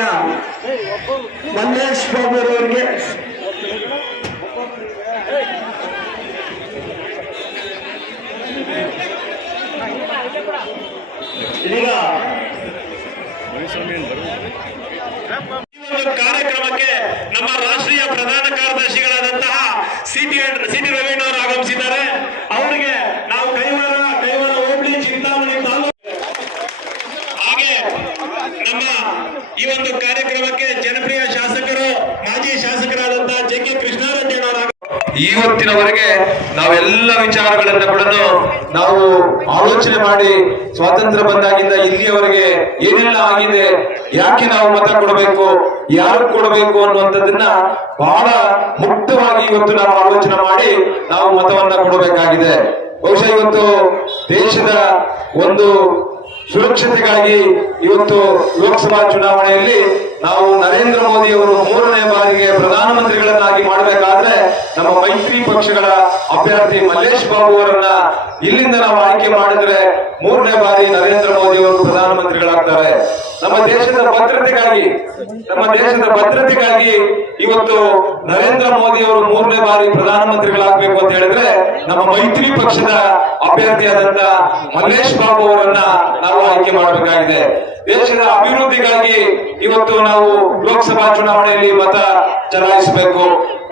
ಮಾನ್ಯ ಮಲ್ಲೇಶ್ ಬಾಬು ಅವರಿಗೆ ಇದೀಗ ಕಾರ್ಯಕ್ರಮಕ್ಕೆ ನಮ್ಮ ರಾಷ್ಟ್ರೀಯ ಪ್ರಧಾನ ಕಾರ್ಯದರ್ಶಿಗಳಾದಂತಹ ಸಿಟಿ ರವೀಣ್ ಅವರು ಆಗಮಿಸಿದ್ದಾರೆ. ಅವರಿಗೆ ನಾವು ಕೈವಾರ ಹೋಬಳಿ ಚಿಂತಾಮಣಿ ತಾಲೂಕು ಹಾಗೆ ನಮ್ಮ ಈ ಒಂದು ಕಾರ್ಯಕ್ರಮಕ್ಕೆ ಜನಪ್ರಿಯ ಶಾಸಕರು ಮಾಜಿ ಶಾಸಕರಾದಂತಹ ಜೆ.ಕೆ. ಕೃಷ್ಣಾರೆಡ್ಡಿ ಅವರು ಇವತ್ತಿನವರೆಗೆ ನಾವೆಲ್ಲ ವಿಚಾರಗಳನ್ನ ಕೂಡ ನಾವು ಆಲೋಚನೆ ಮಾಡಿ ಸ್ವಾತಂತ್ರ್ಯ ಬಂದಾಗಿಂದ ಇಲ್ಲಿಯವರೆಗೆ ಏನೆಲ್ಲ ಆಗಿದೆ, ಯಾಕೆ ನಾವು ಮತ ಕೊಡಬೇಕು, ಯಾರು ಕೊಡಬೇಕು ಅನ್ನುವಂಥದ್ದನ್ನ ಬಹಳ ಮುಕ್ತವಾಗಿ ಇವತ್ತು ನಾವು ಆಲೋಚನೆ ಮಾಡಿ ನಾವು ಮತವನ್ನ ಕೊಡಬೇಕಾಗಿದೆ. ಬಹುಶಃ ಇವತ್ತು ದೇಶದ ಒಂದು ಸುರಕ್ಷತೆಗಾಗಿ ಇವತ್ತು ಲೋಕಸಭಾ ಚುನಾವಣೆಯಲ್ಲಿ ನಾವು ನರೇಂದ್ರ ಮೋದಿ ಅವರು 3ನೇ ಬಾರಿಗೆ ಪ್ರಧಾನಮಂತ್ರಿಗಳನ್ನಾಗಿ ಮಾಡಬೇಕಾದ್ರೆ ನಮ್ಮ ಮೈತ್ರಿ ಪಕ್ಷಗಳ ಅಭ್ಯರ್ಥಿ ಮಲ್ಲೇಶ್ ಬಾಬು ಅವರನ್ನ ಇಲ್ಲಿಂದ ನಾವು ಆಯ್ಕೆ ಮಾಡಿದ್ರೆ 3ನೇ ಬಾರಿ ನರೇಂದ್ರ ಮೋದಿ ಅವರು ಪ್ರಧಾನಮಂತ್ರಿಗಳಾಗ್ತಾರೆ. ನಮ್ಮ ದೇಶದ ಭದ್ರತೆಗಾಗಿ ಇವತ್ತು ನರೇಂದ್ರ ಮೋದಿ ಅವರು 3ನೇ ಬಾರಿ ಪ್ರಧಾನಮಂತ್ರಿಗಳಾಗಬೇಕು ಅಂತ ಹೇಳಿದ್ರೆ ನಮ್ಮ ಮೈತ್ರಿ ಪಕ್ಷದ ಅಭ್ಯರ್ಥಿಯಾದಂತ ಮಲ್ಲೇಶ್ ಬಾಬು ಅವರನ್ನ ನಾವು ಆಯ್ಕೆ ಮಾಡಬೇಕಾಗಿದೆ. ದೇಶದ ಅಭಿವೃದ್ಧಿಗಾಗಿ ಇವತ್ತು ನಾವು ಲೋಕಸಭಾ ಚುನಾವಣೆಯಲ್ಲಿ ಮತ ಚಲಾಯಿಸಬೇಕು.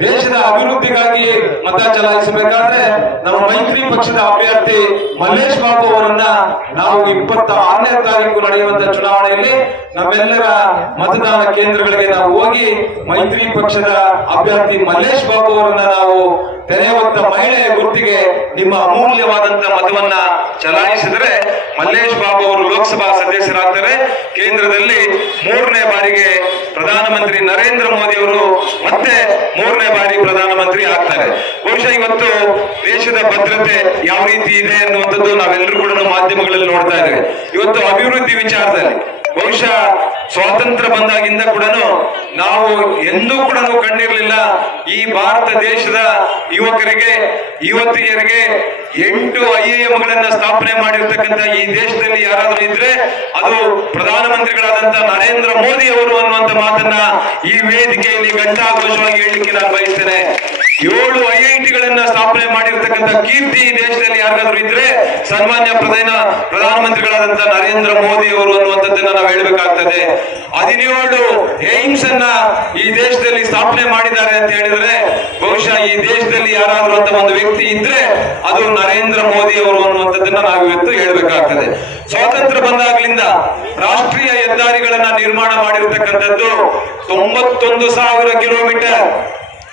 ದೇಶದ ಅಭಿವೃದ್ಧಿಗಾಗಿ ಮತ ಚಲಾಯಿಸಬೇಕಾದ್ರೆ ನಮ್ಮ ಮೈತ್ರಿ ಪಕ್ಷದ ಅಭ್ಯರ್ಥಿ ಮಲ್ಲೇಶ್ ಬಾಬು ಅವರನ್ನ ನಾವು 26ನೇ ತಾರೀಕು ನಡೆಯುವಂತಹ ಚುನಾವಣೆಯಲ್ಲಿ ನಮ್ಮೆಲ್ಲರ ಮತದಾನ ಕೇಂದ್ರಗಳಿಗೆ ನಾವು ಹೋಗಿ ಮೈತ್ರಿ ಪಕ್ಷದ ಅಭ್ಯರ್ಥಿ ಮಲ್ಲೇಶ್ ಬಾಬು ಅವರನ್ನ ನಾವು ತೆನೆ ಹೊತ್ತ ಮಹಿಳೆಯ ಗುರುತಿಗೆ ನಿಮ್ಮ ಅಮೂಲ್ಯವಾದಂತಹ ಮತವನ್ನ ಚಲಾಯಿಸಿದರೆ ಮಲ್ಲೇಶ್ ಬಾಬು ಅವರು ಲೋಕಸಭಾ ಸದಸ್ಯರಾಗ್ತಾರೆ. ಕೇಂದ್ರದಲ್ಲಿ 3ನೇ ಬಾರಿಗೆ ಪ್ರಧಾನಮಂತ್ರಿ ನರೇಂದ್ರ ಮೋದಿ ಅವರು ಮತ್ತೆ 3ನೇ ಬಾರಿ ಪ್ರಧಾನಮಂತ್ರಿ ಆಗ್ತಾರೆ. ಬಹುಶಃ ಇವತ್ತು ದೇಶದ ಭದ್ರತೆ ಯಾವ ರೀತಿ ಇದೆ ಅನ್ನುವಂಥದ್ದು ನಾವೆಲ್ಲರೂ ಕೂಡ ಮಾಧ್ಯಮಗಳಲ್ಲಿ ನೋಡ್ತಾ ಇದ್ದೇವೆ. ಇವತ್ತು ಅಭಿವೃದ್ಧಿ ವಿಚಾರದಲ್ಲಿ ಬಹುಶಃ ಸ್ವಾತಂತ್ರ್ಯ ಬಂದಾಗಿಂದ ಕೂಡ ನಾವು ಎಂದೂ ಕೂಡ ಕಂಡಿರಲಿಲ್ಲ ಈ ಭಾರತ ದೇಶದ ಯುವಕರಿಗೆ ಯುವತಿಯರಿಗೆ 8 IIMಗಳನ್ನ ಸ್ಥಾಪನೆ ಮಾಡಿರ್ತಕ್ಕಂಥ ಈ ದೇಶದಲ್ಲಿ ಯಾರಾದ್ರೂ ಇದ್ರೆ ಅದು ಪ್ರಧಾನಮಂತ್ರಿಗಳಾದಂತ ನರೇಂದ್ರ ಮೋದಿ ಅವರು ಅನ್ನುವಂತ ಮಾತನ್ನ ಈ ವೇದಿಕೆಯಲ್ಲಿ ಘಂಟಾಘೋಷವಾಗಿ ಹೇಳಲಿಕ್ಕೆ ನಾನು ಬಯಸ್ತೇನೆ. 7 IITಗಳನ್ನ ಸ್ಥಾಪನೆ ಮಾಡಿರ್ತಕ್ಕಂಥ ಕೀರ್ತಿ ಈ ದೇಶದಲ್ಲಿ ಯಾರಾದ್ರೂ ಇದ್ರೆ ಸನ್ಮಾನ್ಯ ಪ್ರಧಾನಮಂತ್ರಿಗಳಾದಂತ ನರೇಂದ್ರ ಮೋದಿ ಅವರು ಅನ್ನುವಂಥದ್ದನ್ನ ನಾವು ಹೇಳಬೇಕಾಗ್ತದೆ. 17 ಏಮ್ಸ್ ಅನ್ನ ಈ ದೇಶದಲ್ಲಿ ಸ್ಥಾಪನೆ ಮಾಡಿದ್ದಾರೆ ಅಂತ ಹೇಳಿದ್ರೆ ಬಹುಶಃ ಈ ದೇಶದಲ್ಲಿ ಯಾರಾದ್ರೂ ಅಂತ ಒಂದು ವ್ಯಕ್ತಿ ಇದ್ರೆ ಅದು ನರೇಂದ್ರ ಮೋದಿ ಅವರು ಅನ್ನುವಂಥದ್ದನ್ನ ನಾವು ಇವತ್ತು ಹೇಳಬೇಕಾಗ್ತದೆ. ಸ್ವಾತಂತ್ರ್ಯ ಬಂದಾಗ್ಲಿಂದ ರಾಷ್ಟ್ರೀಯ ಹೆದ್ದಾರಿಗಳನ್ನ ನಿರ್ಮಾಣ ಮಾಡಿರ್ತಕ್ಕಂಥದ್ದು 91,000 ಕಿಲೋಮೀಟರ್.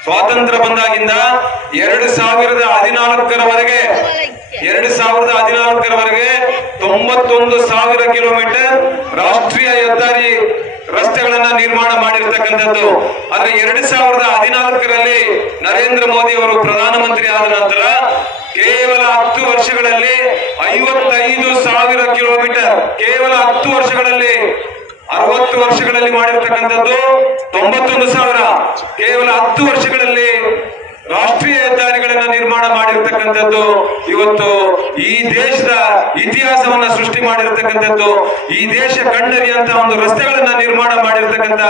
ಸ್ವಾತಂತ್ರ್ಯ ಬಂದಾಗಿಂದ 2014ರವರೆಗೆ 91,000 ಕಿಲೋಮೀಟರ್ ರಾಷ್ಟ್ರೀಯ ಹೆದ್ದಾರಿ ರಸ್ತೆಗಳನ್ನ ನಿರ್ಮಾಣ ಮಾಡಿರ್ತಕ್ಕಂಥದ್ದು. ಆದ್ರೆ 2014ರಲ್ಲಿ ನರೇಂದ್ರ ಮೋದಿ ಅವರು ಪ್ರಧಾನಮಂತ್ರಿ ಆದ ನಂತರ ಕೇವಲ 10 ವರ್ಷಗಳಲ್ಲಿ 55,000 ಕಿಲೋಮೀಟರ್, ಕೇವಲ 10 ವರ್ಷಗಳಲ್ಲಿ 60 ವರ್ಷಗಳಲ್ಲಿ ಮಾಡಿರ್ತಕ್ಕಂಥದ್ದು 91,000, ಕೇವಲ 10 ವರ್ಷಗಳಲ್ಲಿ ರಾಷ್ಟ್ರೀಯ ಹೆದ್ದಾರಿಗಳನ್ನ ನಿರ್ಮಾಣ ಮಾಡಿರ್ತಕ್ಕಂಥದ್ದು. ಇವತ್ತು ಈ ದೇಶದ ಇತಿಹಾಸವನ್ನ ಸೃಷ್ಟಿ ಮಾಡಿರ್ತಕ್ಕಂಥದ್ದು, ಈ ದೇಶ ಕಂಡರಿಯಂತ ಒಂದು ರಸ್ತೆಗಳನ್ನ ನಿರ್ಮಾಣ ಮಾಡಿರ್ತಕ್ಕಂಥ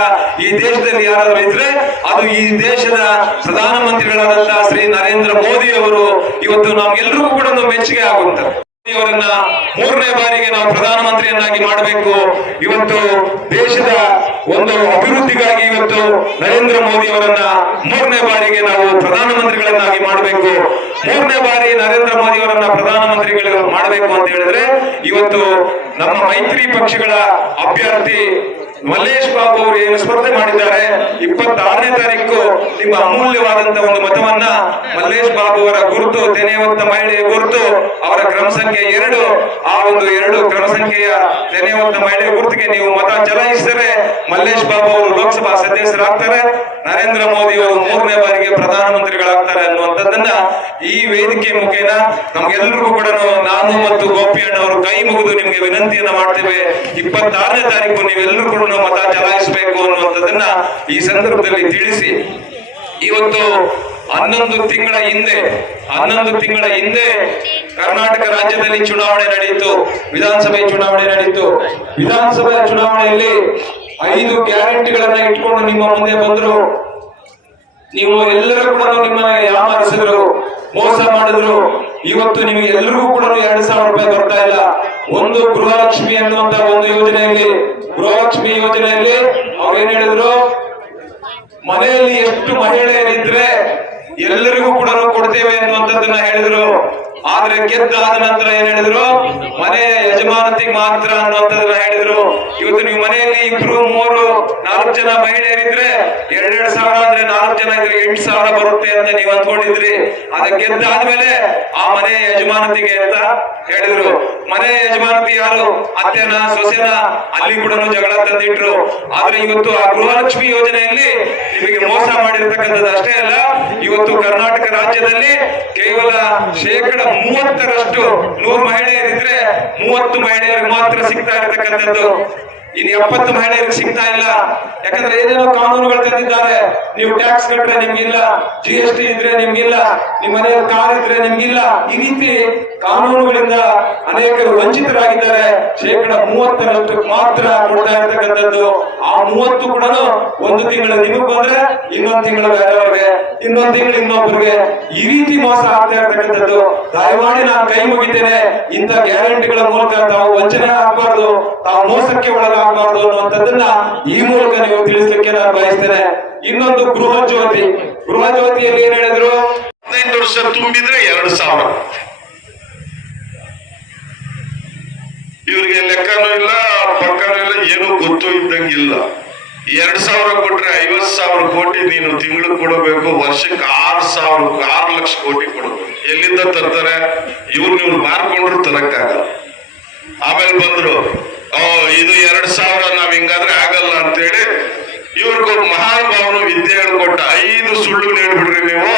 ಈ ದೇಶದಲ್ಲಿ ಯಾರಾದ್ರೂ ಇದ್ರೆ ಅದು ಈ ದೇಶದ ಪ್ರಧಾನಮಂತ್ರಿಗಳಾದಂತಹ ಶ್ರೀ ನರೇಂದ್ರ ಮೋದಿ ಅವರು. ಇವತ್ತು ನಮ್ಗೆಲ್ರಿಗೂ ಕೂಡ ಮೆಚ್ಚುಗೆ ಆಗುತ್ತದೆ. ಅವರನ್ನ 3ನೇ ಬಾರಿಗೆ ನಾವು ಪ್ರಧಾನಮಂತ್ರಿಯನ್ನಾಗಿ ಮಾಡಬೇಕು. ಇವತ್ತು ದೇಶದ ಒಂದು ಅಭಿವೃದ್ಧಿಗಾಗಿ ಇವತ್ತು ನರೇಂದ್ರ ಮೋದಿ ಅವರನ್ನ 3ನೇ ಬಾರಿಗೆ ನಾವು ಪ್ರಧಾನಮಂತ್ರಿಗಳನ್ನಾಗಿ ಮಾಡಬೇಕು. 3ನೇ ಬಾರಿ ನರೇಂದ್ರ ಮೋದಿ ಅವರನ್ನ ಪ್ರಧಾನಮಂತ್ರಿಗಳು ಮಾಡಬೇಕು ಅಂತ ಹೇಳಿದ್ರೆ ಇವತ್ತು ನಮ್ಮ ಮೈತ್ರಿ ಪಕ್ಷಗಳ ಅಭ್ಯರ್ಥಿ ಮಲ್ಲೇಶ್ ಬಾಬು ಅವರು ಏನು ಸ್ಪರ್ಧೆ ಮಾಡಿದ್ದಾರೆ 26ನೇ ತಾರೀಕು ನಿಮ್ಮ ಅಮೂಲ್ಯವಾದಂತಹ ಒಂದು ಮತವನ್ನ ಮಲ್ಲೇಶ್ ಬಾಬು ಅವರ ಗುರುತು, ತೆನೆ ಹೊತ್ತ ಮಹಿಳೆಯ ಗುರುತು, ಅವರ ಕ್ರಮ ಸಂಖ್ಯೆ 2, ಆ ಒಂದು 2 ಕ್ರಮ ಸಂಖ್ಯೆಯ ತೆನೆ ಹೊತ್ತ ಮಹಿಳೆಯ ಗುರುತಿಗೆ ನೀವು ಮತ ಚಲಾಯಿಸಿದರೆ ಮಲ್ಲೇಶ್ ಬಾಬು ಅವರು ಲೋಕಸಭಾ ಸದಸ್ಯರಾಗ್ತಾರೆ. ನರೇಂದ್ರ ಮೋದಿ ಅವರು 3ನೇ ಬಾರಿಗೆ ಪ್ರಧಾನಮಂತ್ರಿಗಳಾಗ್ತಾರೆ ಅನ್ನುವಂಥದ್ದನ್ನ ಈ ವೇದಿಕೆ ಮುಖೇನ ನಮ್ಗೆಲ್ಲರಿಗೂ ಕೂಡ ನಾನು ಮತ್ತು ಗೋಪಿಯಣ್ಣ ಅವರು ಕೈ ಮುಗಿದು ನಿಮ್ಗೆ ವಿನಂತಿಯನ್ನ ಮಾಡ್ತೇವೆ. 26ನೇ ತಾರೀಕು ನೀವೆಲ್ಲರೂ ಕೂಡ ಮತ ಚಲಾಯಿಸಬೇಕು ಅನ್ನುವಂಥದ್ದನ್ನ ಈ ಸಂದರ್ಭದಲ್ಲಿ ತಿಳಿಸಿ, ಇವತ್ತು 11 ತಿಂಗಳ ಹಿಂದೆ ಕರ್ನಾಟಕ ರಾಜ್ಯದಲ್ಲಿ ಚುನಾವಣೆ ನಡೆಯಿತು, ವಿಧಾನಸಭೆ ಚುನಾವಣೆ ನಡೆಯಿತು. ವಿಧಾನಸಭೆ ಚುನಾವಣೆಯಲ್ಲಿ 5 ಗ್ಯಾರಂಟಿಗಳನ್ನ ಇಟ್ಕೊಂಡು ನಿಮ್ಮ ಮುಂದೆ ಬಂದ್ರು. ನೀವು ಎಲ್ಲರೂ ಕೂಡ ನಿಮ್ಮನ್ನ ಯಾಮಾರಿಸಿದ್ರು, ಮೋಸ ಮಾಡಿದ್ರು. ಇವತ್ತು ನಿಮಗೆ ಎಲ್ಲರಿಗೂ ಕೂಡ 2,000 ರೂಪಾಯಿ ಬರ್ತಾ ಇಲ್ಲ. ಒಂದು ಗೃಹಲಕ್ಷ್ಮಿ ಅನ್ನುವಂತ ಒಂದು ಯೋಜನೆಯಲ್ಲಿ, ಗೃಹಲಕ್ಷ್ಮಿ ಯೋಜನೆಯಲ್ಲಿ ಅವ್ರು ಏನ್ ಹೇಳಿದ್ರು, ಮನೆಯಲ್ಲಿ ಎಷ್ಟು ಮಹಿಳೆಯರಿದ್ರೆ ಎಲ್ಲರಿಗೂ ಕೂಡ ಕೊಡ್ತೇವೆ ಅನ್ನುವಂಥದ್ದನ್ನ ಹೇಳಿದ್ರು. ಆದ್ರೆ ಗೆದ್ದಾದ ನಂತರ ಏನ್ ಹೇಳಿದ್ರು, ಮನೆಯ ಯಜಮಾನತಿಗೆ ಮಾತ್ರ ಅನ್ನುವಂಥದ್ದನ್ನ ಹೇಳಿದ್ರು. ಇವತ್ತು ನೀವು ಮನೆಯಲ್ಲಿ 2, 3, 4 ಜನ ಮಹಿಳೆಯರಿದ್ರೆ 2,000 ಅಂದ್ರೆ 4 ಜನ ಇದ್ರೆ 8,000 ಬರುತ್ತೆ ಅಂತ ನೀವು ಅಂದ್ಕೊಂಡಿದ್ರಿ. ಅದ ಗೆದ್ದಾದ್ಮೇಲೆ ಆ ಮನೆಯ ಯಜಮಾನತಿಗೆ ಅಂತ ಹೇಳಿದ್ರು. ಮನೆಯ ಯಜಮಾನತಿ ಯಾರು, ಅತ್ತೆನ ಸೊಸೆನ, ಅಲ್ಲಿ ಕೂಡ ಜಗಳ ತಂದಿಟ್ರು. ಆದ್ರೆ ಇವತ್ತು ಆ ಗೃಹಲಕ್ಷ್ಮಿ ಯೋಜನೆಯಲ್ಲಿ ನಿಮಗೆ ಮೋಸ ಮಾಡಿರ್ತಕ್ಕಂಥದ್ದು ಅಷ್ಟೇ ಅಲ್ಲ, ಇವತ್ತು ಕರ್ನಾಟಕ ರಾಜ್ಯದಲ್ಲಿ ಕೇವಲ 30% 100 ಮಹಿಳೆಯರಿದ್ರೆ 30 ಮಹಿಳೆಯರಿಗೆ ಮಾತ್ರ ಸಿಗ್ತಾ ಇರತಕ್ಕಂಥದ್ದು. ಇನ್ನು 70 ಮಹಿಳೆಯರಿಗೆ ಸಿಗ್ತಾ ಇಲ್ಲ. ಯಾಕಂದ್ರೆ ಏನೇನೋ ಕಾನೂನುಗಳು ತಂದಿದ್ದಾರೆ. ನೀವು ಟ್ಯಾಕ್ಸ್ ಕಟ್ರೆ ನಿಮ್ಗಿಲ್ಲ, GST ಇದ್ರೆ ನಿಮ್ಗಿಲ್ಲ, ನಿಮ್ಮ ಮನೆಯಲ್ಲಿ ಕಾರ್ ಇದ್ರೆ ನಿಮ್ಗಿಲ್ಲ. ಈ ರೀತಿ ಕಾನೂನುಗಳಿಂದ ಅನೇಕರು ವಂಚಿತರಾಗಿದ್ದಾರೆ. 30% ಮಾತ್ರ ಕೊಡ್ತಾ ಇರತಕ್ಕಂಥದ್ದು. ಆ 30 ಕೂಡ 1 ತಿಂಗಳು ನಿಮಗ್ ಬಂದ್ರೆ ಇನ್ನೊಂದು ತಿಂಗಳು ಬೇರೆಯವ್ರಿಗೆ, ಇನ್ನೊಂದು ತಿಂಗಳು ಇನ್ನೊಬ್ಬರಿಗೆ, ಈ ರೀತಿ ಮೋಸ ಆಗ್ತಾ ಇರತಕ್ಕಂಥದ್ದು. ದಯಮಾಡಿ ನಾನು ಕೈ ಮುಗಿತೇನೆ, ಇಂಥ ಗ್ಯಾರಂಟಿಗಳ ಮೂಲಕ ತಾವು ವಂಚನೆ ಆಗಬಾರ್ದು, ತಾವು ಮೋಸಕ್ಕೆ ಒಳಗಾಗಬಾರ್ದು ಅನ್ನುವಂಥದ್ದನ್ನ ಈ ಮೂಲಕ ನೀವು ತಿಳಿಸ್ಲಿಕ್ಕೆ ನಾನು ಬಯಸ್ತೇನೆ. ಇನ್ನೊಂದು ಗೃಹ ಜ್ಯೋತಿಯಲ್ಲಿ ಏನ್ ಹೇಳಿದ್ರು, 15 ವರ್ಷ ತುಂಬಿದ್ರೆ 2,000. ಇವ್ರಿಗೆ ಲೆಕ್ಕನೂ ಇಲ್ಲ, ಪಕ್ಕನೂ ಇಲ್ಲ, ಏನು ಗೊತ್ತು ಇದ್ದಂಗಿಲ್ಲ. 2,000 ಕೊಟ್ರೆ 50,000 ಕೋಟಿ ನೀನು ತಿಂಗಳು ಕೊಡಬೇಕು, ವರ್ಷಕ್ಕೆ 6 ಲಕ್ಷ ಕೋಟಿ ಕೊಡಬೇಕು. ಎಲ್ಲಿಂದ ತರ್ತಾರೆ? ಇವ್ರು ಮಾರ್ಕೊಂಡ್ರು ತರಕ್ಕಾಗಲ್ಲ. ಆಮೇಲೆ ಬಂದ್ರು, ಇದು 2,000 ನಾವ್ ಹಿಂಗಾದ್ರೆ ಆಗಲ್ಲ ಅಂತೇಳಿ ಇವ್ರಿಗೊಬ್ಬ ಮಹಾನುಭಾವನು ವಿದ್ಯೆ ಹೇಳ್ಕೊಟ್ಟ. 5 ಸುಳ್ಳುಗಳು ಹೇಳ್ಬಿಡ್ರಿ ನೀವು,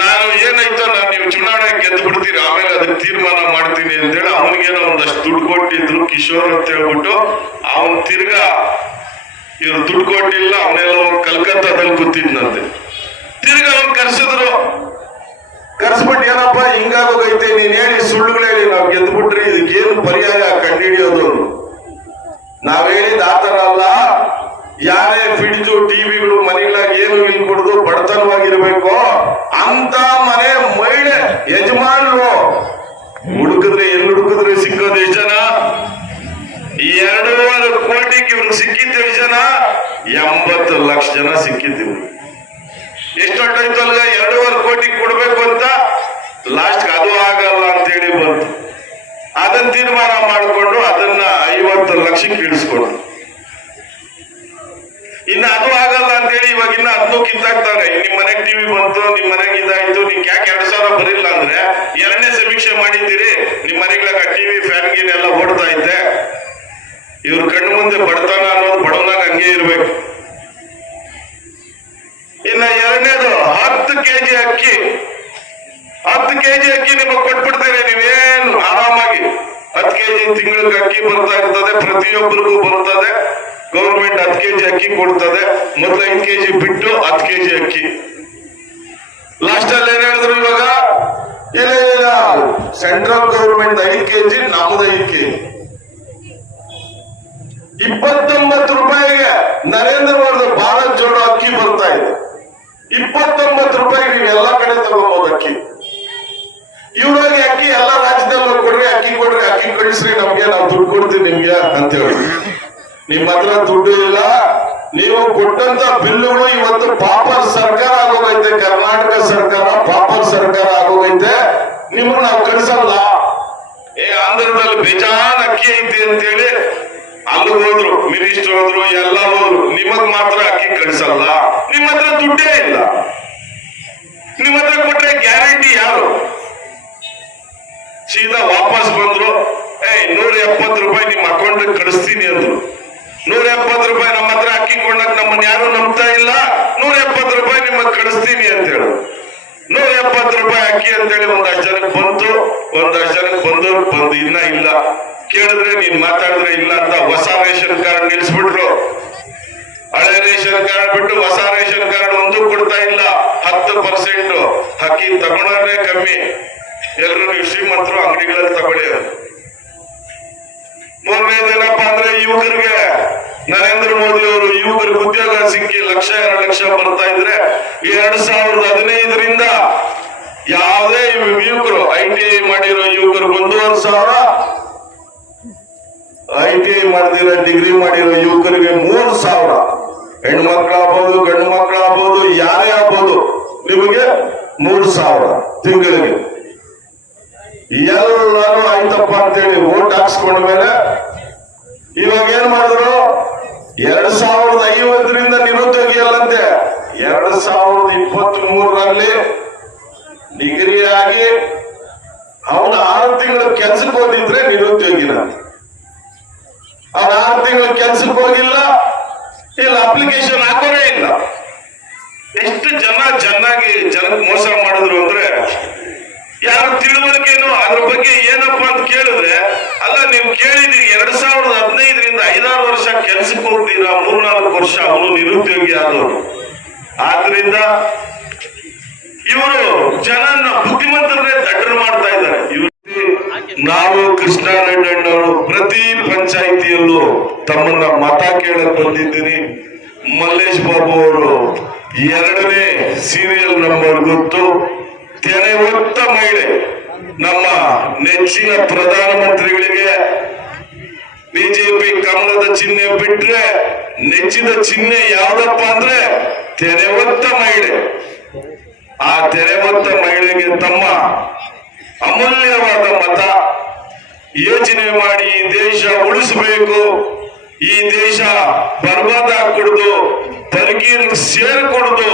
ನಾನು ಏನಾಯ್ತೋ ನೀವು ಚುನಾವಣೆ ಗೆದ್ದು ಬಿಡ್ತೀರಿ, ಆಮೇಲೆ ಅದಕ್ಕೆ ತೀರ್ಮಾನ ಮಾಡ್ತೀನಿ ಅಂತೇಳಿ ಅವನಿಗೇನೋ ಒಂದಷ್ಟು ದುಡ್ಡು ಕೊಟ್ಟಿದ್ರು ಕಿಶೋರ್ ಅಂತ ಹೇಳ್ಬಿಟ್ಟು. ಅವನ್ ತಿರ್ಗಾ ಇವ್ರು ದುಡ್ಡು ಕೊಟ್ಟಿಲ್ಲ, ಅವನೆಲ್ಲ ಕಲ್ಕತ್ತಾದಲ್ಲಿ ಕೂತಿದ್ನಂತೆ. ತಿರ್ಗಾ ಅವ್ನು ಕರ್ಸ್ಬಿಟ್ಟು ಏನಪ್ಪ ಹಿಂಗಾಗೋಗೈತೆ, ನೀನ್ ಹೇಳಿ ಸುಳ್ಳುಗಳು ಹೇಳಿ ನಾವ್ ಗೆದ್ದು ಬಿಟ್ರಿ, ಇದಕ್ಕೇನು ಪರ್ಯಾಯ ಕಂಡುಹಿಡಿಯೋದು? ನಾವ್ ಹೇಳಿದ ಆತರ ಅಲ್ಲ. ಯಾರೇ ಫ್ರಿಡ್ಜು ಟಿವಿಗಳು ಮನೆಗಳಾಗ ಏನು ಇಲ್ಲಿ ಕೊಡುದು, ಬಡತನವಾಗಿರ್ಬೇಕು ಅಂತ ಮನೆ ಮಹಿಳೆ ಯಜಮಾನರು ಹುಡುಕಿದ್ರೆ ಎಲ್ಲಿ ಹುಡುಕಿದ್ರೆ ಸಿಕ್ಕೋದು ಎಷ್ಟು ಜನ? 2.5 ಕೋಟಿಗೆ ಇವ್ರಿಗೆ ಸಿಕ್ಕಿದ್ದು ಎಷ್ಟು ಜನ? 80 ಲಕ್ಷ ಜನ ಸಿಕ್ಕಿದ್ದೀವಿ. ಎಷ್ಟು ಹೊಟ್ಟಾಯ್ತು ಅಲ್ಗ 2.5 ಕೋಟಿ ಕೊಡ್ಬೇಕು ಅಂತ. ಲಾಸ್ಟ್ ಅದು ಆಗಲ್ಲ ಅಂತ ಹೇಳಿ ಬಂತು. ಅದನ್ನ ತೀರ್ಮಾನ ಮಾಡಿಕೊಂಡು ಅದನ್ನ 50 ಲಕ್ಷಕ್ಕೆ ಇಳಿಸ್ಕೊಂಡು, ಇನ್ನು ಅದು ಆಗಲ್ಲ ಅಂತೇಳಿ ಇವಾಗ ಇನ್ನ 10 ಕಿತ್ತಾಕ್ತಾರೆ. ನಿಮ್ ಮನೆಗೆ ಟಿವಿ ಬಂತು, ನಿಮ್ ಮನೆಗೆ ಇದಾಯ್ತು, ನಿಮ್ಗೆ ಯಾಕೆ 2,000 ಬರಿಲ್ಲ ಅಂದ್ರೆ 2ನೇ ಸಮೀಕ್ಷೆ ಮಾಡಿದ್ದೀರಿ, ನಿಮ್ ಮನೆಗಳಾಗ ಟಿವಿ ಫ್ಯಾನ್ ಗೀನ್ ಎಲ್ಲ ಓಡ್ತಾ ಇದ್ದೆ. ಇವ್ರ ಕಣ್ಣು ಮುಂದೆ ಬಡತನ ಅನ್ನೋದು ಬಡವನಾಗ ಹಂಗೆ ಇರ್ಬೇಕು. ಇನ್ನ 2ನೇದು 10 ಕೆಜಿ ಅಕ್ಕಿ, 10 ಕೆಜಿ ಅಕ್ಕಿ ನಿಮಗೆ ಕೊಟ್ಬಿಡ್ತೇನೆ, ನೀವೇನು ಆರಾಮಾಗಿ 10 ಕೆಜಿ ತಿಂಗಳಿಗೆ ಅಕ್ಕಿ ಬರ್ತಾ ಇರ್ತದೆ, ಪ್ರತಿಯೊಬ್ಬರಿಗೂ ಬರ್ತದೆ. ಗೌರ್ಮೆಂಟ್ 10 ಕೆಜಿ ಅಕ್ಕಿ ಕೊಡ್ತದೆ. ಮೊದಲು 5 ಕೆಜಿ ಬಿಟ್ಟು 10 ಕೆಜಿ ಅಕ್ಕಿ. ಲಾಸ್ಟ್ ಅಲ್ಲಿ ಏನ್ ಹೇಳಿದ್ರು ಇವಾಗ? ಇಲ್ಲ, ಸೆಂಟ್ರಲ್ ಗೌರ್ಮೆಂಟ್ 5 ಕೆಜಿ, ನಮ್ದು 5 ಕೆಜಿ. 29 ರೂಪಾಯಿಗೆ ನರೇಂದ್ರ ಮೋದಿ ಭಾರತ್ ಜೋಡೋ ಅಕ್ಕಿ ಬರ್ತಾ ಇದೆ. 29 ರೂಪಾಯಿಗೆ ನೀವು ಎಲ್ಲಾ ಕಡೆ ತಗೋಬಹುದು ಅಕ್ಕಿ. ಇವ್ರಿಗೆ ಅಕ್ಕಿ ಎಲ್ಲ ರಾಜ್ಯದಲ್ಲೂ ಕೊಡ್ರಿ, ಅಕ್ಕಿ ಕೊಡ್ರಿ, ಅಕ್ಕಿ ಕಳಿಸ್ರಿ ನಮ್ಗೆ, ನಾವು ದುಡ್ಡು ಕೊಡ್ತೀವಿ ನಿಮ್ಗೆ ಅಂತ ಹೇಳಿ. ನಿಮ್ಮ ಹತ್ರ ದುಡ್ಡು ಇಲ್ಲ. ನೀವು ಕೊಟ್ಟಂತ ಬಿಲ್ಲುಗಳು ಇವತ್ತು ಪಾಪರ್ ಸರ್ಕಾರ ಆಗೋಗೈತೆ. ಕರ್ನಾಟಕ ಸರ್ಕಾರ ಪಾಪರ್ ಸರ್ಕಾರ ಆಗೋಗೈತೆ. ನಿಮ್ಗೆ ನಾವು ಕಳಿಸಲ್ಲ. ಆಂಧ್ರದಲ್ಲಿ ಬೇಜಾನ್ ಅಕ್ಕಿ ಐತಿ ಅಂತೇಳಿ ಅಲ್ಲಿ ಹೋದ್ರು, ಮಿನಿಸ್ಟರ್ ಹೋದ್ರು, ಎಲ್ಲ ಹೋದ್ರು. ನಿಮಗ್ ಮಾತ್ರ ಅಕ್ಕಿ ಕಳಿಸಲ್ಲ. ನಿಮ್ಮ ಹತ್ರ ದುಡ್ಡೇ ಇಲ್ಲ. ನಿಮ್ಮ ಹತ್ರ ಕೊಟ್ರೆ ಗ್ಯಾರಂಟಿ ಯಾರು? ಸೀದಾ ವಾಪಸ್ ಬಂದ್ರು. 170 ರೂಪಾಯಿ ನಿಮ್ಮ ಅಕೌಂಟ್ ಕಳಿಸ್ತೀನಿ ಅಂದ್ರು. 170 ರೂಪಾಯಿ ನಮ್ಮ ಹತ್ರ ಅಕ್ಕಿ ಕೊಂಡಾಗ ನಮ್ಮನ್ನ ಯಾರು ನಂಬ್ತಾ ಇಲ್ಲ. 170 ರೂಪಾಯಿ ನಿಮ್ಮಗ್ ಕಳಿಸ್ತೀನಿ ಅಂತ ಹೇಳು. 170 ರೂಪಾಯಿ ಅಕ್ಕಿ ಅಂತೇಳಿ ಒಂದಷ್ಟು ಜನಕ್ಕೆ ಬಂತು, ಒಂದಷ್ಟು ಜನಕ್ಕೆ ಬಂದು ಇನ್ನ ಇಲ್ಲ. ಕೇಳಿದ್ರೆ ನೀನ್ ಮಾತಾಡಿದ್ರೆ ಇಲ್ಲ ಅಂತ ಹೊಸ ರೇಷನ್ ಕಾರ್ಡ್ ನಿಲ್ಸ್ಬಿಟ್ರು. ಹಳೆ ರೇಷನ್ ಕಾರ್ಡ್ ಬಿಟ್ಟು ಹೊಸ ರೇಷನ್ ಕಾರ್ಡ್ ಒಂದು ಕೊಡ್ತಾ ಇಲ್ಲ. 10% ಅಕ್ಕಿ ತಗೊಳೋದೇ ಕಮ್ಮಿ. ಎಲ್ಲರೂ ನೀವು ಶ್ರೀಮಂತರು ಅಂಗಡಿಗಳಲ್ಲಿ ತಗೊಳ್ಳಿ. 3ನೇದೇನಪ್ಪ ಅಂದ್ರೆ ಯುವಕರಿಗೆ ನರೇಂದ್ರ ಮೋದಿ ಅವರು ಯುವಕರಿಗೆ ಉದ್ಯೋಗ ಸಿಕ್ಕಿ 1,00,000 2,00,000 ಬರ್ತಾ ಇದ್ರೆ 2015ರಿಂದ ಯಾವುದೇ ಯುವಕರು ITI ಮಾಡಿರೋ ಯುವಕರು 1,500, ITI ಮಾಡಿದಿರೋ ಡಿಗ್ರಿ ಮಾಡಿರೋ ಯುವಕರಿಗೆ 3,000, ಹೆಣ್ಮಕ್ಳಾಗ್ಬೋದು ಗಂಡು ಮಕ್ಕಳಾಗ್ಬೋದು ಯಾರೇ ಆಗ್ಬೋದು ನಿಮಗೆ 3,000 ತಿಂಗಳಿಗೆ. ಎಲ್ಲರೂ ಆಯ್ತಪ್ಪ ಅಂತೇಳಿ ವೋಟ್ ಹಾಕ್ಸ್ಕೊಂಡ ಮೇಲೆ ಇವಾಗ ಏನ್ ಮಾಡಿದ್ರು 2050ರಿಂದ ನಿರುದ್ಯೋಗಿ ಅಲ್ಲಂತೆ 2023ರಲ್ಲಿ ಡಿಗ್ರಿ ಆಗಿ ಅವನ 6 ತಿಂಗಳು ಕೆಲ್ಸಕ್ಕೆ ಹೋಗಿದ್ರೆ ನಿರುದ್ಯೋಗಿನ. ಅವನ 6 ತಿಂಗಳು ಕೆಲ್ಸಕ್ಕೆ ಹೋಗಿಲ್ಲ, ಇಲ್ಲ ಅಪ್ಲಿಕೇಶನ್ ಹಾಕೋರೇ ಇಲ್ಲ. ಎಷ್ಟು ಜನ ಚೆನ್ನಾಗಿ ಜನಕ್ಕೆ ಮೋಸ ಮಾಡಿದ್ರು ಅಂದ್ರೆ ಯಾರು ತಿಳುವಳಿಕೆನೋ ಅದ್ರ ಬಗ್ಗೆ ಏನಪ್ಪಾ ಅಂತ ಕೇಳಿದ್ರೆ, ಅಲ್ಲ ನೀವು ಕೇಳಿದ್ರಿ 2015ರಿಂದ 5-6 ವರ್ಷ ಕೆಲ್ಸಕ್ಕೆ ಹೋಗ್ತೀರಾ, 3-4 ವರ್ಷ ಅವನು ನಿರುದ್ಯೋಗಿ ಆದವರು. ಆದ್ರಿಂದ ಇವರು ಜನನ ಬುದ್ಧಿವಂತರನ್ನೇ ದಡ್ಡರು ಮಾಡ್ತಾ ಇದ್ದಾರೆ. ನಾವು ಕೃಷ್ಣಾರೆಡ್ಡಣ್ಣವರು ಪ್ರತಿ ಪಂಚಾಯಿತಿಯಲ್ಲೂ ತಮ್ಮನ್ನ ಮತ ಕೇಳಕ್ ಬಂದಿದ್ದೀನಿ. ಮಲ್ಲೇಶ್ ಬಾಬು ಅವರು 2ನೇ ಸೀರಿಯಲ್ ನಂಬರ್ ಗೊತ್ತು. ತೆನೆ ಹೊತ್ತ ಮಹಿಳೆ ನಮ್ಮ ನೆಚ್ಚಿನ ಪ್ರಧಾನಮಂತ್ರಿಗಳಿಗೆ ಬಿಜೆಪಿ ಕಮಲದ ಚಿಹ್ನೆ ಬಿಟ್ರೆ ನೆಚ್ಚಿದ ಚಿಹ್ನೆ ಯಾವ್ದಪ್ಪ ಅಂದ್ರೆ ತೆನೆ ಹೊತ್ತ ಮಹಿಳೆ. ಆ ತೆನೆ ಹೊತ್ತ ಮಹಿಳೆಗೆ ತಮ್ಮ ಅಮೂಲ್ಯವಾದ ಮತ. ಯೋಚನೆ ಮಾಡಿ ಈ ದೇಶ ಉಳಿಸಬೇಕು, ಈ ದೇಶ ಬರ್ಬಾದ ಕೊಡುದು, ತರ್ಗೀರ್ ಸೇರ್ಕೊಡುದು,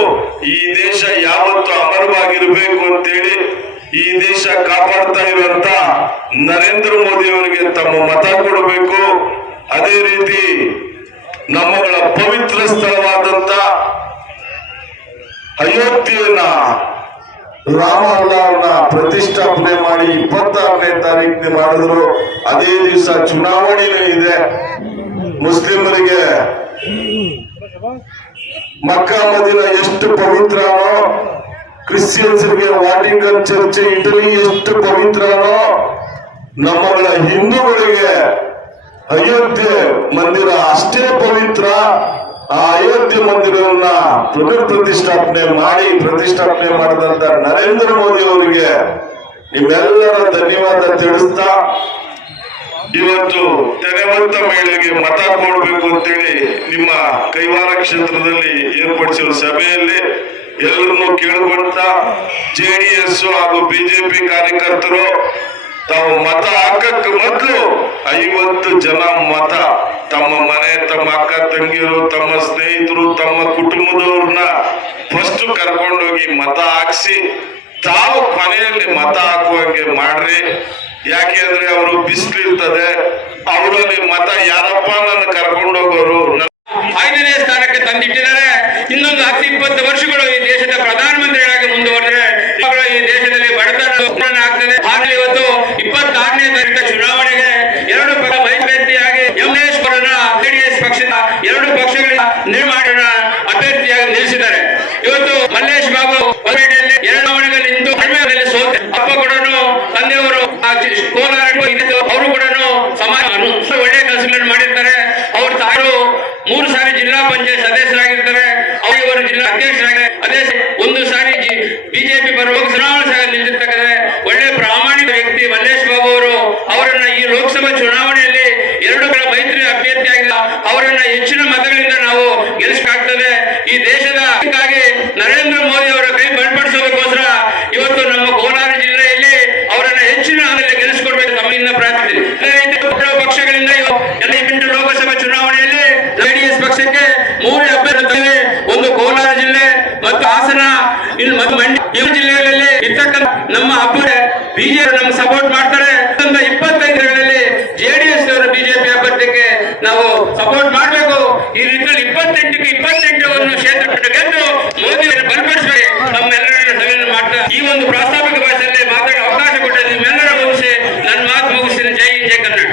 ಈ ದೇಶ ಯಾವತ್ತು ಅಮರವಾಗಿರ್ಬೇಕು ಅಂತೇಳಿ ಈ ದೇಶ ಕಾಪಾಡ್ತಾ ಇರುವಂತ ನರೇಂದ್ರ ಮೋದಿ ಅವರಿಗೆ ತಮ್ಮ ಮತ ಕೊಡಬೇಕು. ಅದೇ ರೀತಿ ನಮ್ಮಗಳ ಪವಿತ್ರ ಸ್ಥಳವಾದಂತ ಅಯೋಧ್ಯೆಯನ್ನ ರಾಮಲಲ್ಲಾರನ್ನ ಪ್ರತಿಷ್ಠಾಪನೆ ಮಾಡಿ 26ನೇ ತಾರೀಕಿಗೆ ಮಾಡಿದ್ರು. ಅದೇ ದಿವಸ ಚುನಾವಣೆನೂ ಇದೆ. ಮುಸ್ಲಿಮರಿಗೆ ಮಕ್ಕಾ ಮದೀನಾ ಎಷ್ಟು ಪವಿತ್ರನೋ, ಕ್ರಿಶ್ಚಿಯನ್ಸ್ಗೆ ವಾಟಿಕನ್ ಚರ್ಚ್ ಇಟಲಿ ಎಷ್ಟು ಪವಿತ್ರನೋ, ನಮ್ಮಗಳ ಹಿಂದೂಗಳಿಗೆ ಅಯೋಧ್ಯೆ ಮಂದಿರ ಅಷ್ಟೇ ಪವಿತ್ರ. ಆ ಅಯೋಧ್ಯೆ ಮಂದಿರವನ್ನ ಪುನರ್ ಪ್ರತಿಷ್ಠಾಪನೆ ಮಾಡಿದಂತ ನರೇಂದ್ರ ಮೋದಿ ಅವರಿಗೆ ನಿಮ್ಮೆಲ್ಲರ ಧನ್ಯವಾದ ತಿಳಿಸ್ತಾ, ಇವತ್ತು ತೆನೆವಂತ ಮಹಿಳೆಗೆ ಮತ ಕೊಡಬೇಕು ಅಂತೇಳಿ ನಿಮ್ಮ ಕೈವಾರ ಕ್ಷೇತ್ರದಲ್ಲಿ ಏರ್ಪಡಿಸಿದ ಸಭೆಯಲ್ಲಿ ಎಲ್ಲರನ್ನೂ ಕೇಳಿಕೊಂಡ JDS ಹಾಗೂ ಬಿಜೆಪಿ ಕಾರ್ಯಕರ್ತರು ತಾವು ಮತ ಹಾಕಕ್ಕೆ ಮೊದಲು 50 ಜನ ಮತ ತಮ್ಮ ಮನೆ, ತಮ್ಮ ಅಕ್ಕ ತಂಗಿಯರು, ತಮ್ಮ ಸ್ನೇಹಿತರು, ತಮ್ಮ ಕುಟುಂಬದವ್ರನ್ನ ಫಸ್ಟ್ ಕರ್ಕೊಂಡೋಗಿ ಮತ ಹಾಕ್ಸಿ ತಾವು ಕೊನೆಯಲ್ಲಿ ಮತ ಹಾಕುವಂಗೆ ಮಾಡ್ರಿ. ಯಾಕೆ ಅಂದ್ರೆ ಅವರು ಬಿಸಿಲಿರ್ತದೆ, ಅವರಲ್ಲಿ ಮತ ಯಾರಪ್ಪ ನನ್ನ ಕರ್ಕೊಂಡೋಗೋರು 5ನೇ ಸ್ಥಾನಕ್ಕೆ ತಂದಿಟ್ಟಿದ್ದಾರೆ. ಇನ್ನೊಂದು 10-20 ವರ್ಷಗಳು ಈ ದೇಶದ ಪ್ರಧಾನಮಂತ್ರಿಗಳಾಗಿ ಮುಂದುವರೆದರೆ ಈ ದೇಶದಲ್ಲಿ ಬಡತನ ಆಗ್ತದೆ. ಹಾಗೆ ಇವತ್ತು 26ನೇ ತಾರೀಕು ಚುನಾವಣೆಗೆ 2 ಪಕ್ಷ ಅಭ್ಯರ್ಥಿಯಾಗಿ ಯಮನೇಶ್ವರನ JDS ಪಕ್ಷದ 2 ಪಕ್ಷಗಳಿಂದ ನಿರ್ಮಾಣ ಅಭ್ಯರ್ಥಿಯಾಗಿ ನಿಲ್ಲಿಸಿದ್ದಾರೆ. ಇವತ್ತು ಮಲ್ಲೇಶ್ ಬಾಬು ಹೊರಗಡೆಯಲ್ಲಿ 2 ಚುನಾವಣೆಗಳಲ್ಲಿ ನಿಂತು ಕಡಿಮೆ ಸೋತೆ. ಅಪ್ಪ ಕೂಡ ತಂದೆಯವರು ಕೋಲಾರ ಅವರು ಕೂಡ ಸಮಾಜ ಒಳ್ಳೆ ಕೆಲಸಗಳನ್ನು ಮಾಡಿರ್ತಾರೆ. ಅವ್ರ ತಾಯಿರು 3 ಸಾರಿ ಜಿಲ್ಲಾ ಪಂಚಾಯತ್ ಸದಸ್ಯರಾಗಿರ್ತಾರೆ. ಅವರು ಜಿಲ್ಲಾ ಅಧ್ಯಕ್ಷರಾಗಿದ್ದಾರೆ. ಅದೇ 1 ಸಾರಿ ಬಿಜೆಪಿ ಬರುವ ಚುನಾವಣಾ ನಿಂತಿರ್ತಕ್ಕಂಥ ಒಳ್ಳೆ ಪ್ರಾಮಾಣಿಕ ವ್ಯಕ್ತಿ ಮಲ್ಲೇಶ್ ಬಾಬು ಅವರು. ಅವರನ್ನ ಈ ಲೋಕಸಭಾ ಚುನಾವಣೆಯಲ್ಲಿ 2 ಮೈತ್ರಿ ಅಭ್ಯರ್ಥಿಯಾಗಿಲ್ಲ, ಅವರನ್ನ ಹೆಚ್ಚಿನ ಮತಗಳಿಂದ ನಾವು ಗೆಲ್ಲಿಸಬೇಕಾಗ್ತದೆ. ಈ ದೇಶದ ನರೇಂದ್ರ ಮೋದಿ ಅವರ ಕೈ ಬಲಪಡಿಸೋದಕ್ಕೋಸ್ಕರ ಇವತ್ತು ನಮ್ಮ ಕೋಲಾರ ಜಿಲ್ಲೆಯಲ್ಲಿ ಅವರನ್ನ ಹೆಚ್ಚಿನ ಹಂತದಲ್ಲಿ ಗೆಲ್ಲಿಸಿಕೊಡ್ಬೇಕು ತಮ್ಮಿಂದ ಪ್ರಾರ್ಥನೆ. ಪಕ್ಷಗಳಿಂದ ಎಲ್ಲ 8 ಲೋಕಸಭಾ ಚುನಾವಣೆಯಲ್ಲಿ JDS ಪಕ್ಷಕ್ಕೆ 3 ಅಭ್ಯರ್ಥಿಗಳಿವೆ. ಒಂದು ಕೋಲಾರ ಜಿಲ್ಲೆ ಮತ್ತು ಹಾಸನ, ಮತ್ತು ಮಂಡ್ಯ, ಈ ಜಿಲ್ಲೆಗಳಲ್ಲಿ ಇರ್ತಕ್ಕಂಥ ನಮ್ಮ ಅಭ್ಯರ್ಥಿ ಬಿಜೆಪಿ ನಮ್ಗೆ ಸಪೋರ್ಟ್ ಮಾಡ್ತಾರೆ. 25ಗಳಲ್ಲಿ JDS ಅವರು ಬಿಜೆಪಿ ಅಭ್ಯರ್ಥಿಗೆ ನಾವು ಸಪೋರ್ಟ್ ಮಾಡಬೇಕು. ಈ ರೀತಿಯಲ್ಲಿ 28ಕ್ಕೆ 28 ಕ್ಷೇತ್ರ ಗೆದ್ದು ಮೋದಿ ಬಲಪಡಿಸಬೇಕು. ನಮ್ಮೆಲ್ಲರ ಸಭೆಯನ್ನು ಮಾಡ್ತಾ ಈ ಒಂದು ಪ್ರಾಸ್ತಾವಿಕ ಭಾಷೆಯಲ್ಲಿ ಮಾತಾಡೋ ಅವಕಾಶ ಕೊಟ್ಟಿದ್ದು ನಿಮ್ಮೆಲ್ಲರ ಮುಗಿಸಿ ನನ್ನ ಮಾತು ಮುಗಿಸ್ತೀನಿ. ಜೈ ಹಿಂದ್, ಜೈ ಕರ್ನಾಟಕ.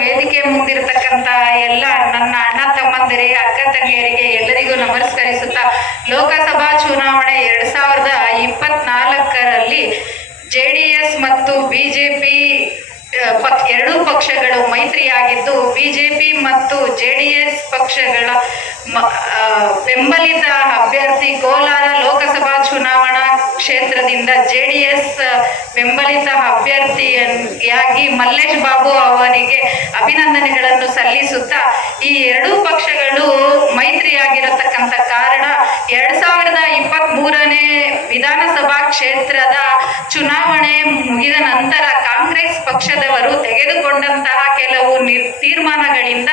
ವೇದಿಕೆ ಮುಂದಿರತಕ್ಕಂತ ಎಲ್ಲ ನನ್ನ ಅಣ್ಣ ತಮ್ಮಂದಿರಿಗೆ, ಅಕ್ಕ ತಂಗಿಯರಿಗೆ ಎಲ್ಲರಿಗೂ ನಮಸ್ಕರಿಸುತ್ತಾ, ಲೋಕಸಭಾ ಚುನಾವಣೆ 2024ರಲ್ಲಿ JDS ಮತ್ತು ಬಿಜೆಪಿ ಎರಡೂ ಪಕ್ಷಗಳು ಮೈತ್ರಿಯಾಗಿದ್ದು, ಬಿಜೆಪಿ ಮತ್ತು JDS ಪಕ್ಷಗಳ ಬೆಂಬಲಿತ ಅಭ್ಯರ್ಥಿ ಕೋಲಾರ ಲೋಕಸಭಾ ಚುನಾವಣಾ ಕ್ಷೇತ್ರದಿಂದ JDS ಬೆಂಬಲಿತ ಅಭ್ಯರ್ಥಿಯಾಗಿ ಮಲ್ಲೇಶ್ ಬಾಬು ಅವರಿಗೆ ಅಭಿನಂದನೆಗಳನ್ನು ಸಲ್ಲಿಸುತ್ತಾ, ಈ ಎರಡೂ ಪಕ್ಷಗಳು ಮೈತ್ರಿಯಾಗಿರತಕ್ಕಂಥ ಕಾರಣ 2023ನೇ ವಿಧಾನಸಭಾ ಕ್ಷೇತ್ರದ ಚುನಾವಣೆ ಮುಗಿದ ನಂತರ ಕಾಂಗ್ರೆಸ್ ಪಕ್ಷದವರು ತೆಗೆದುಕೊಂಡಂತಹ ಕೆಲವು ತೀರ್ಮಾನಗಳಿಂದ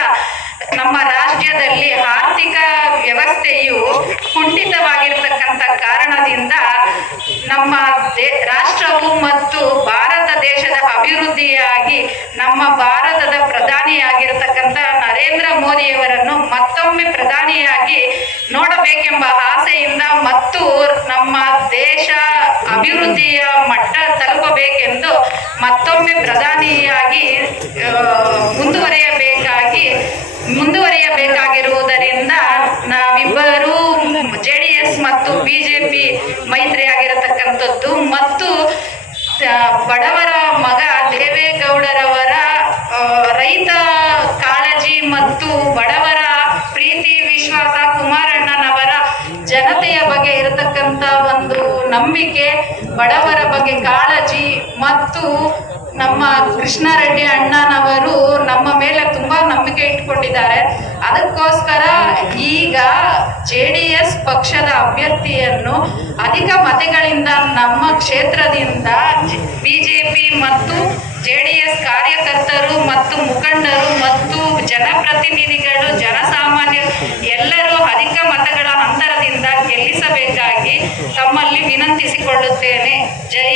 ನಮ್ಮ ರಾಜ್ಯದಲ್ಲಿ ಆರ್ಥಿಕ ವ್ಯವಸ್ಥೆಯು ಕುಂಠಿತವಾಗಿರತಕ್ಕಂಥ ಕಾರಣದಿಂದ ನಮ್ಮ ರಾಷ್ಟ್ರವು ಮತ್ತು ಭಾರತ ದೇಶದ ಅಭಿವೃದ್ಧಿಯಾಗಿ ನಮ್ಮ ಭಾರತದ ಪ್ರಧಾನಿಯಾಗಿರತಕ್ಕಂಥ ನರೇಂದ್ರ ಮೋದಿಯವರನ್ನು ಮತ್ತೊಮ್ಮೆ ಪ್ರಧಾನಿಯಾಗಿ ನೋಡಬೇಕೆಂಬ ಆಸೆಯಿಂದ ಮತ್ತು ನಮ್ಮ ದೇಶ ಅಭಿವೃದ್ಧಿಯ ಮಟ್ಟ ತಲುಪಬೇಕೆಂದು ಮತ್ತೊಮ್ಮೆ ಪ್ರಧಾನಿಯಾಗಿ ಮುಂದುವರಿಯಬೇಕಾಗಿರುವುದರಿಂದ ನಾವಿಬ್ಬರೂ JDS ಮತ್ತು ಬಿಜೆಪಿ ಮೈತ್ರಿಯಾಗಿರತಕ್ಕಂಥದ್ದು ಮತ್ತು ಬಡವರ ಮಗ ದೇವೇಗೌಡರವರ ರೈತ ಕಾಳಜಿ ಮತ್ತು ಬಡವರ ಪ್ರೀತಿ ವಿಶ್ವಾಸ, ಕುಮಾರಣ್ಣನವರ ಜನತೆಯ ಬಗ್ಗೆ ಇರತಕ್ಕಂಥ ಒಂದು ನಂಬಿಕೆ, ಬಡವರ ಬಗ್ಗೆ ಕಾಳಜಿ ಮತ್ತು ನಮ್ಮ ಕೃಷ್ಣಾರೆಡ್ಡಿ ಅಣ್ಣನವರು ನಮ್ಮ ಮೇಲೆ ತುಂಬಾ ನಂಬಿಕೆ ಇಟ್ಕೊಂಡಿದ್ದಾರೆ. ಅದಕ್ಕೋಸ್ಕರ ಈಗ JDS ಪಕ್ಷದ ಅಭ್ಯರ್ಥಿಯನ್ನು ಅಧಿಕ ಮತಗಳಿಂದ ನಮ್ಮ ಕ್ಷೇತ್ರದಿಂದ ಬಿಜೆಪಿ ಮತ್ತು JDS ಕಾರ್ಯಕರ್ತರು ಮತ್ತು ಮುಖಂಡರು ಮತ್ತು ಜನಪ್ರತಿನಿಧಿಗಳು, ಜನಸಾಮಾನ್ಯರು ಎಲ್ಲರೂ ಅಧಿಕ ಮತಗಳ ಅಂತರದಿಂದ ಗೆಲ್ಲಿಸಬೇಕಾಗಿ ತಮ್ಮಲ್ಲಿ ವಿನಂತಿಸಿಕೊಳ್ಳುತ್ತೇನೆ. ಜೈ